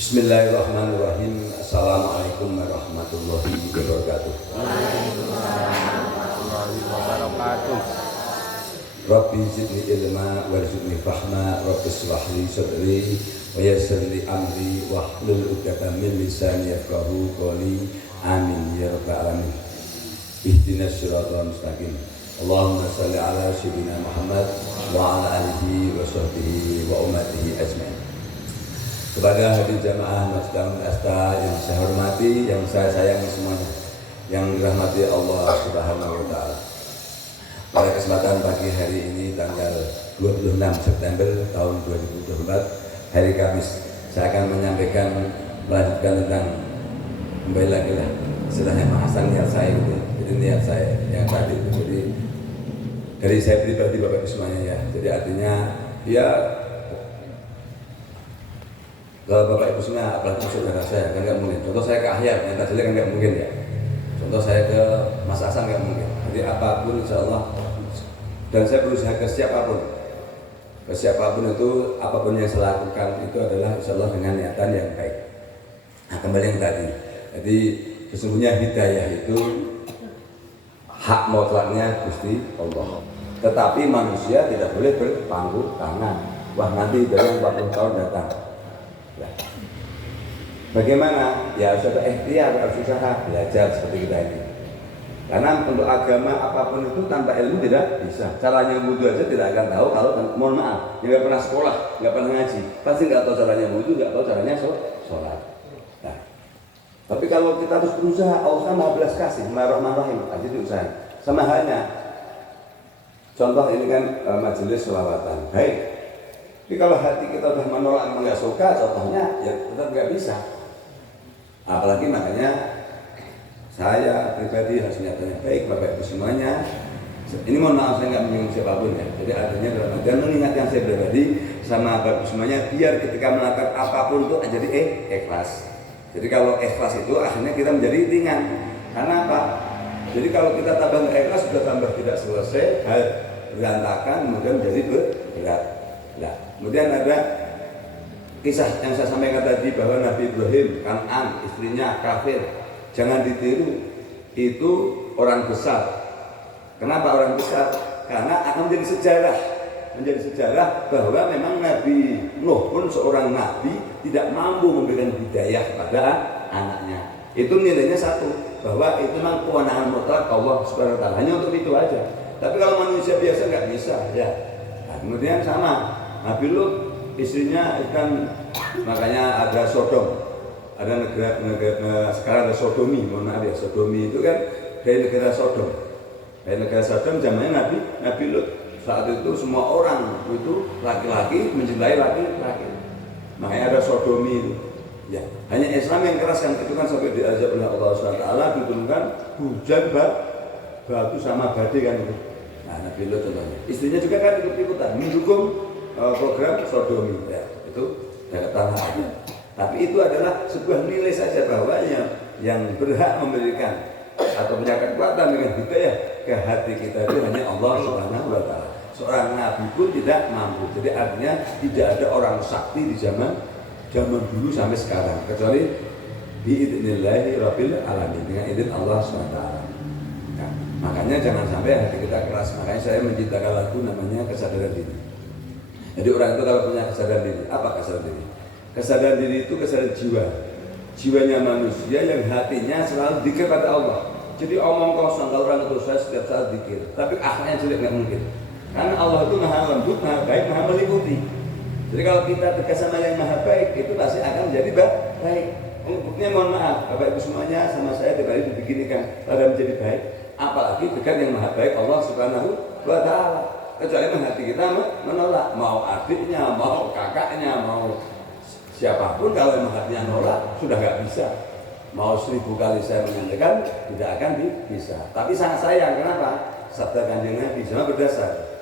Bismillahirrahmanirrahim. Assalamualaikum warahmatullahi wabarakatuh. Waalaikumsalam warahmatullahi wabarakatuh. Rabbi zidni ilma warzuqni fahma. Rabbi shrah li sadri wa yassir li amri wahlul 'uqdatam min lisani yafqahu qawli. Amin ya rabbal alamin. Ihdinas siratal mustaqim. Allahumma shalli ala sayyidina Muhammad wa ala alihi wa sahbihi wa ummatihi ajmain. Kepada hadirin jamaah Masjid Asta yang saya hormati, yang saya sayangi semuanya, yang dirahmati Allah Subhanahu wa taala. Pada kesempatan pagi hari ini tanggal 26 September tahun 2024, hari Kamis, saya akan melanjutkan tentang kembali lagi lah istilahnya pembahasan niat saya gitu. Jadi niat saya yang tadi itu, jadi dari saya pribadi Bapak Ibu semuanya ya. Jadi artinya ya kalau Bapak Ibu semua, apalagi saudara saya, kan nggak mungkin. Contoh saya ke Ahyar, yang tadi kan nggak mungkin ya. Contoh saya ke Mas Hasan nggak mungkin. Jadi apapun insya Allah, dan saya berusaha ke siapapun itu, apapun yang saya lakukan itu adalah insya Allah dengan niatan yang baik. Nah kembali yang tadi, jadi sesungguhnya hidayah itu hak mutlaknya Gusti Allah. Tetapi manusia tidak boleh berpangku tangan. Wah nanti dari 40 tahun datang. Bagaimana? Ya harus ada ikhtiar, harus usaha, belajar seperti kita ini. Karena untuk agama apapun itu tanpa ilmu tidak bisa. Caranya wudhu aja tidak akan tahu kalau, mohon maaf, yang nggak pernah sekolah, nggak pernah ngaji, pasti nggak tahu caranya wudhu, nggak tahu caranya sholat. Nah, tapi kalau kita harus berusaha, Allah kan maha belas kasih, maha rahman-rahim, aja diusahain. Sama halnya, contoh ini kan majelis sholawatan, baik. Tapi kalau hati kita sudah menolak, nggak suka, contohnya ya tetap nggak bisa. Apalagi makanya saya pribadi harus niatnya baik, Bapak Ibu semuanya. Ini mohon maaf saya nggak menyinggung siapapun ya. Jadi artinya dalam artian mengingatkan saya pribadi sama Bapak Ibu semuanya, biar ketika melakukan apapun itu jadi ikhlas. Jadi kalau ikhlas itu akhirnya kita menjadi ringan. Karena apa? Jadi kalau kita tambah ikhlas sudah tambah tidak selesai, berantakan, kemudian menjadi berat. Nah, kemudian ada kisah yang saya sampaikan tadi bahwa Nabi Ibrahim, Kan'an, istrinya kafir, jangan ditiru, itu orang besar. Kenapa orang besar? Karena akan menjadi sejarah bahwa memang Nabi Nuh pun seorang nabi tidak mampu memberikan hidayah kepada anaknya. Itu nilainya satu, bahwa itu memang kewenangan mutlak Allah Subhanahu wa taala, hanya untuk itu aja. Tapi kalau manusia biasa nggak bisa ya. Nah, kemudian sama Nabi Lut, istrinya kan, makanya ada Sodom, ada negara sekarang ada Sodomi, mohon maaf ya, Sodomi itu kan dari negara Sodom. Dari negara Sodom zamannya Nabi Lut. Saat itu semua orang itu laki-laki mencintai laki-laki. Makanya ada Sodomi itu. Ya, hanya Islam yang keras kan, itu kan sampai diazab oleh Allah SWT, diturunkan hujan batu sama badai kan itu. Nah, Nabi Lut contohnya. Istrinya juga kan ikut-ikutan mendukung program Sodomi ya, itu tanah aja. Tapi itu adalah sebuah nilai saja bahwa yang berhak memberikan atau punya kekuatan dengan hidayah ke hati kita itu hanya Allah Subhanahu wa taala. Seorang nabi pun tidak mampu. Jadi artinya tidak ada orang sakti di zaman dulu sampai sekarang kecuali biidnillahi rabbil alamin, dengan izin Allah SWT. Nah, makanya jangan sampai hati kita keras. Makanya saya menciptakan lagu namanya Kesadaran Diri. Jadi orang itu kalau punya kesadaran diri, apa kesadaran diri? Kesadaran diri itu kesadaran jiwa. Jiwanya manusia yang hatinya selalu zikir pada Allah. Jadi omong kosong kalau orang itu saya setiap saat zikir, tapi akhlaknya jelek nggak mungkin. Karena Allah itu maha lembut, maha baik, maha meliputi. Jadi kalau kita dekat sama yang maha baik, itu pasti akan menjadi baik. Buktinya mohon maaf, Bapak Ibu semuanya sama saya tiba hari dibikinikan pada menjadi baik. Apalagi dekat yang maha baik Allah Subhanahu wa taala. Kecuali hati kita menolak, mau adiknya, mau kakaknya, mau siapapun, kalau memang hatinya menolak sudah nggak bisa. Mau 1000 kali saya menyampaikan tidak akan bisa. Tapi sangat sayang, kenapa? Sabda Kanjeng Nabi sama berdasar.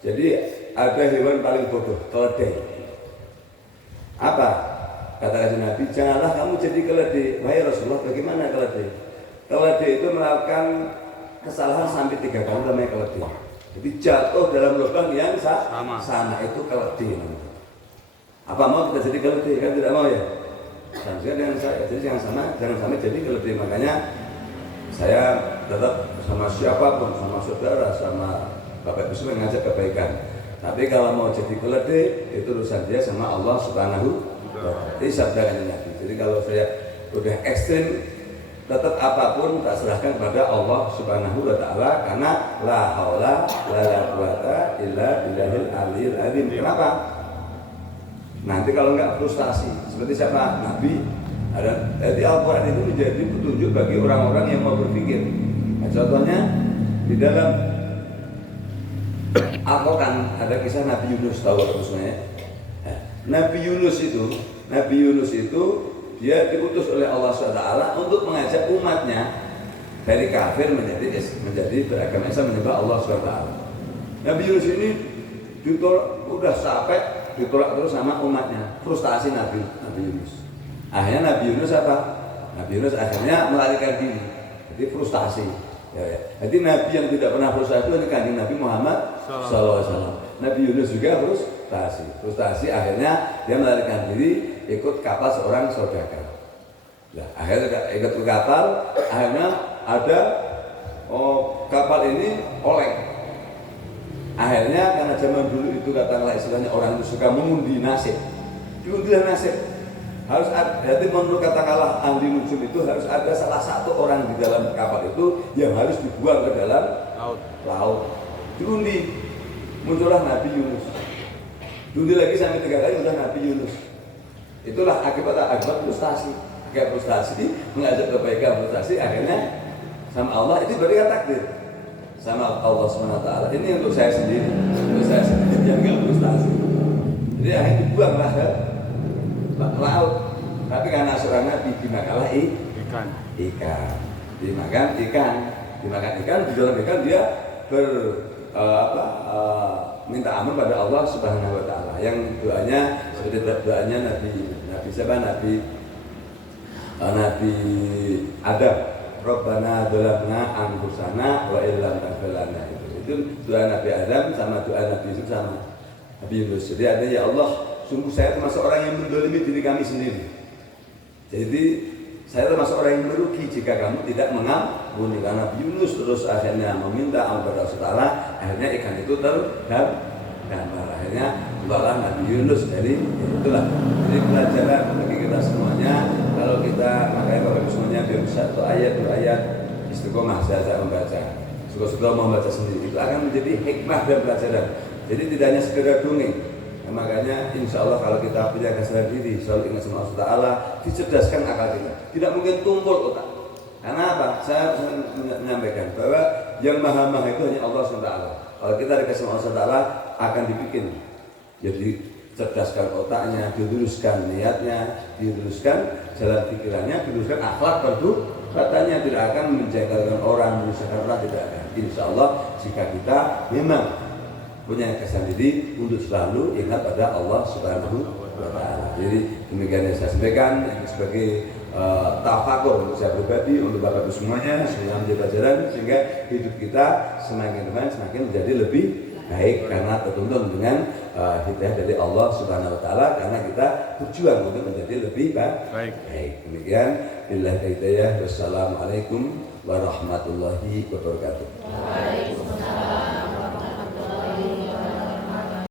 Jadi ada hewan paling bodoh, keledai. Apa? Kata Kanjeng Nabi, janganlah kamu jadi keledai. Wahai Rasulullah, bagaimana keledai? Keledai itu melakukan kesalahan sampai 3 kali namanya keledai. Jadi jatuh dalam lubang yang sama itu keledai. Apa mau kita jadi keledai? Kan tidak mau ya. sama dengan saya. Jadi jangan sampai jadi keledai. Makanya saya tetap sama siapapun, sama saudara, sama Bapak Ibu semua ngajak kebaikan. Tapi kalau mau jadi keledai itu urusan dia sama Allah Subhanahu wa Ta'ala. Ini sabda Kanjeng Nabi. Jadi kalau saya udah ekstrim, tetap apapun tak serahkan kepada Allah Subhanahu wa Ta'ala, karena la haula wala quwata illa billahil aliyil azim. Kenapa? Nanti kalau enggak frustasi seperti siapa? Nabi. Jadi Al-Quran itu menjadi petunjuk bagi orang-orang yang mau berpikir. Nah, contohnya di dalam Al-Quran ada kisah Nabi Yunus, tahu semuanya. Nabi Yunus itu dia diutus oleh Allah SWT untuk mengajak umatnya dari kafir menjadi beragama Islam, menyembah Allah SWT. Nabi Yunus ini udah sampai ditolak terus sama umatnya, frustasi Nabi Yunus. Akhirnya Nabi Yunus apa? Nabi Yunus akhirnya melarikan diri, jadi frustasi. Jadi Nabi yang tidak pernah frustasi itu Kanjeng Nabi Muhammad SAW. Nabi Yunus juga frustasi akhirnya dia melarikan diri, ikut kapal seorang saudagar. Nah, akhirnya ikut kapal, akhirnya ada kapal ini oleng. Akhirnya karena zaman dulu itu katakanlah istilahnya orang itu suka mengundi nasib, diundilah nasib. Harus ada, jadi menurut katakanlah ahli nujum itu harus ada salah satu orang di dalam kapal itu yang harus dibuang ke dalam laut. Diundi, muncullah Nabi Yunus. Diundi lagi sampai 3 kali muncul Nabi Yunus. Itulah akibat frustasi. Akibat frustasi mengajak kebaikan, frustasi akhirnya sama Allah itu berarti takdir. Sama Allah SWT. Ini untuk saya sendiri yang nggak frustasi. Jadi akhirnya dibuanglah ke laut. Tapi karena seorang Nabi dimakanlah ikan. Dimakan ikan, di dalam ikan dia minta aman pada Allah Subhanahu wa Ta'ala. Yang doanya seperti doanya Nabi Adam. Rabbana dzalamna anfusana wa illam taghfir lana. Itu doa Nabi Adam sama doa Nabi Yusuf sama Nabi Yunus. Jadi ada ya Allah, sungguh saya termasuk orang yang mendolimi diri kami sendiri. Jadi saya termasuk orang yang merugi jika kamu tidak mengampuni. Karena Nabi Yunus terus akhirnya meminta ampun kepada Allah Ta'ala. Akhirnya ikan itu terdampar. Akhirnya keluarlah Nabi Yunus dari itulah. Jadi pelajaran bagi kita semuanya. Kalau kita makanya kalau semuanya biar satu ayat dua ayat istiqomah saja membaca. Suka-suka mau baca sendiri itu akan menjadi hikmah dan pelajaran. Jadi tidak hanya sekedar dongeng. Nah, makanya insya Allah kalau kita punya kesadaran diri, selalu ingat sama Allah Ta'ala, dicerdaskan akal kita. Tidak mungkin tumpul otak. Karena apa? Saya menyampaikan bahwa yang maha itu hanya Allah SWT. Kalau kita dikasih sama Allah SWT akan dibikin. Jadi cerdaskan otaknya, diluruskan niatnya, diluruskan jalan pikirannya, diluruskan akhlak perbuatannya, tidak akan menjengkelkan orang, menyusahkan orang, tidak akan. Insya Allah jika kita memang punya kesadaran diri untuk selalu ingat pada Allah Subhanahu wa Ta'ala. Jadi demikian yang saya sampaikan yang sebagai tafakur untuk saya pribadi, untuk Bapak Ibu semuanya, sehingga menjadi pelajaran sehingga hidup kita semakin menjadi lebih baik karena tertuntun dengan hidayah dari Allah Subhanahu wa Ta'ala, karena kita berjuang untuk menjadi lebih baik. Demikian billahi hidayah. Wassalamualaikum warahmatullahi wabarakatuh. Waalaikumsalam.